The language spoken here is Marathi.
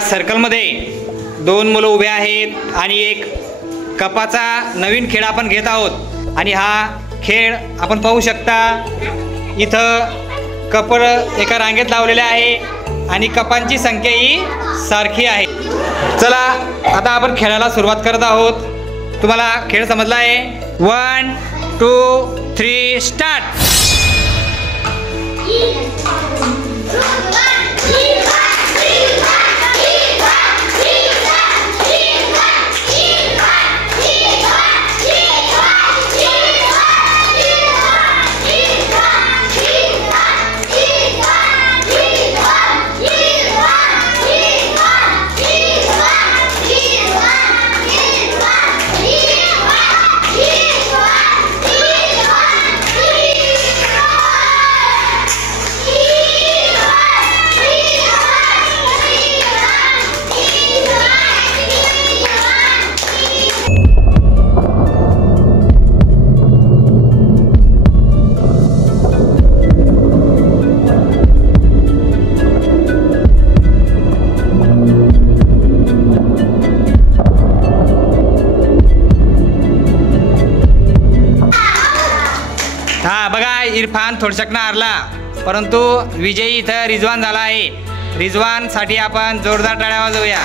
या सर्कलमध्ये 2 मुलं उभे आहेत आणि एक कपाचा नवीन खेळ आपण घेत आहोत। आणि हा खेळ आपण पाहू शकता, इथं कप एका रांगेत लावलेले आहे आणि कपांची संख्या ही सारखी आहे। चला आता आपण खेळाला सुरुवात करत आहोत। तुम्हाला खेळ समजला आहे? 1 2 3 स्टार्ट। बघा, इरफान थोडसकना हरला, परंतु विजयी इथं रिजवान झाला आहे। रिजवानसाठी आपण जोरदार टाळ्या वाजवूया।